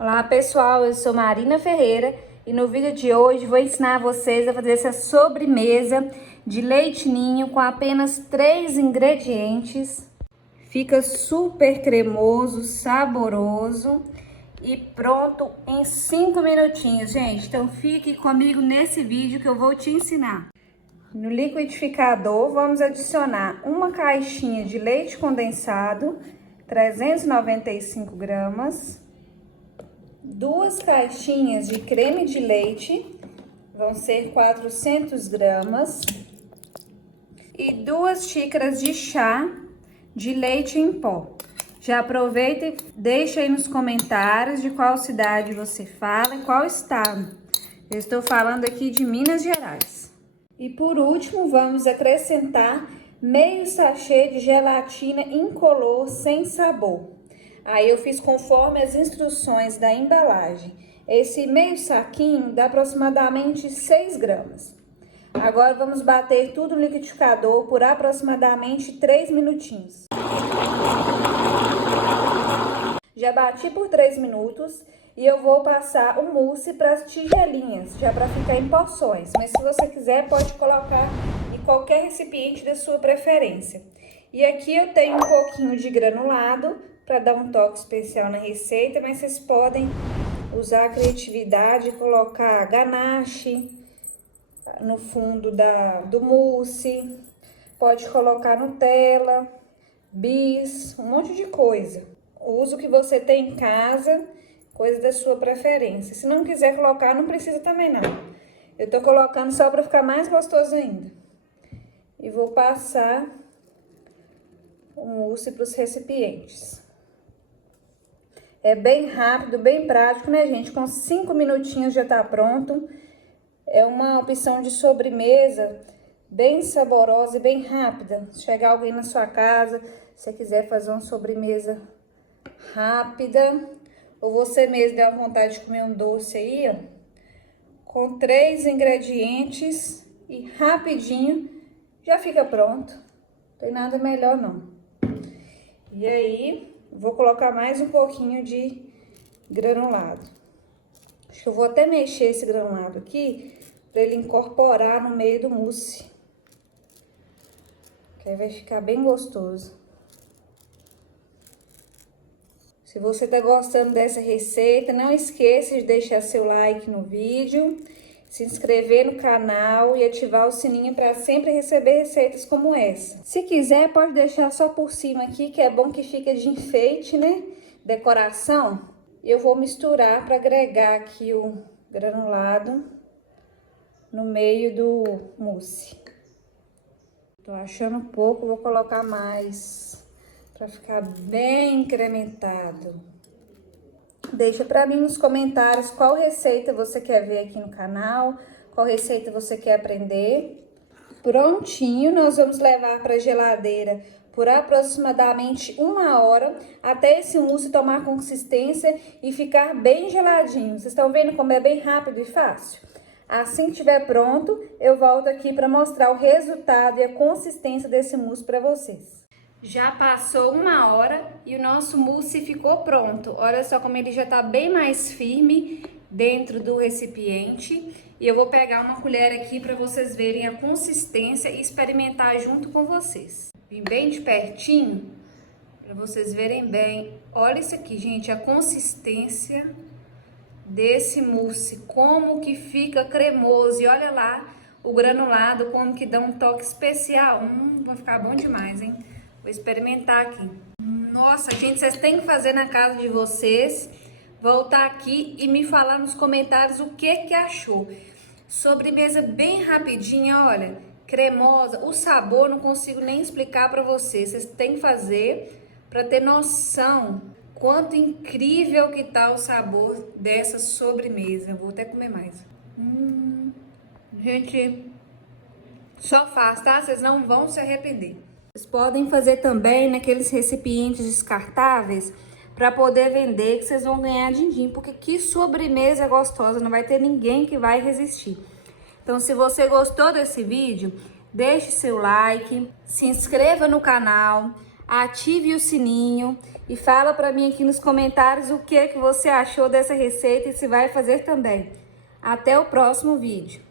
Olá pessoal, eu sou Marina Ferreira e no vídeo de hoje vou ensinar vocês a fazer essa sobremesa de leite ninho com apenas 3 ingredientes. Fica super cremoso, saboroso e pronto em 5 minutinhos, gente. Então fique comigo nesse vídeo que eu vou te ensinar. No liquidificador vamos adicionar uma caixinha de leite condensado, 395 gramas. 2 caixinhas de creme de leite, vão ser 400 gramas. E 2 xícaras de chá de leite em pó. Já aproveita e deixa aí nos comentários de qual cidade você fala e qual estado. Eu estou falando aqui de Minas Gerais. E por último, vamos acrescentar meio sachê de gelatina incolor sem sabor. Aí eu fiz conforme as instruções da embalagem. Esse meio saquinho dá aproximadamente 6 gramas. Agora vamos bater tudo no liquidificador por aproximadamente 3 minutinhos. Já bati por 3 minutos e eu vou passar o mousse para as tigelinhas, já para ficar em porções. Mas se você quiser, pode colocar em qualquer recipiente da sua preferência. E aqui eu tenho um pouquinho de granulado, para dar um toque especial na receita, mas vocês podem usar a criatividade e colocar ganache no fundo do mousse, pode colocar Nutella, bis, um monte de coisa. Usa o que você tem em casa, coisa da sua preferência. Se não quiser colocar, não precisa também não. Eu tô colocando só para ficar mais gostoso ainda. E vou passar o mousse para os recipientes. É bem rápido, bem prático, né, gente? Com 5 minutinhos já tá pronto. É uma opção de sobremesa bem saborosa e bem rápida. Se chegar alguém na sua casa, se você quiser fazer uma sobremesa rápida, ou você mesmo der vontade de comer um doce aí, ó, com 3 ingredientes e rapidinho já fica pronto. Não tem nada melhor, não. E aí, vou colocar mais um pouquinho de granulado. Acho que eu vou até mexer esse granulado aqui para ele incorporar no meio do mousse. Que aí vai ficar bem gostoso. Se você tá gostando dessa receita, não esqueça de deixar seu like no vídeo, se inscrever no canal e ativar o sininho para sempre receber receitas como essa. Se quiser, pode deixar só por cima aqui, que é bom que fica de enfeite, né? Decoração. Eu vou misturar para agregar aqui o granulado no meio do mousse. Tô achando pouco, vou colocar mais para ficar bem incrementado. Deixa para mim nos comentários qual receita você quer ver aqui no canal, qual receita você quer aprender. Prontinho, nós vamos levar para a geladeira por aproximadamente 1 hora, até esse mousse tomar consistência e ficar bem geladinho. Vocês estão vendo como é bem rápido e fácil? Assim que estiver pronto, eu volto aqui para mostrar o resultado e a consistência desse mousse para vocês. Já passou 1 hora e o nosso mousse ficou pronto. Olha só como ele já tá bem mais firme dentro do recipiente. E eu vou pegar uma colher aqui para vocês verem a consistência e experimentar junto com vocês. Vim bem de pertinho para vocês verem bem. Olha isso aqui, gente, a consistência desse mousse, como que fica cremoso. E olha lá o granulado, como que dá um toque especial. Vai ficar bom demais, hein? Vou experimentar aqui. Nossa, gente, vocês têm que fazer na casa de vocês. Voltar aqui e me falar nos comentários o que achou. Sobremesa bem rapidinha, olha, cremosa. O sabor não consigo nem explicar para vocês. Vocês têm que fazer para ter noção quanto incrível que tá o sabor dessa sobremesa. Eu vou até comer mais. Gente, só faz, tá? Vocês não vão se arrepender. Vocês podem fazer também naqueles recipientes descartáveis para poder vender, que vocês vão ganhar din-din, porque que sobremesa gostosa, não vai ter ninguém que vai resistir. Então, se você gostou desse vídeo, deixe seu like, se inscreva no canal, ative o sininho E fala para mim aqui nos comentários o que você achou dessa receita e se vai fazer também. Até o próximo vídeo.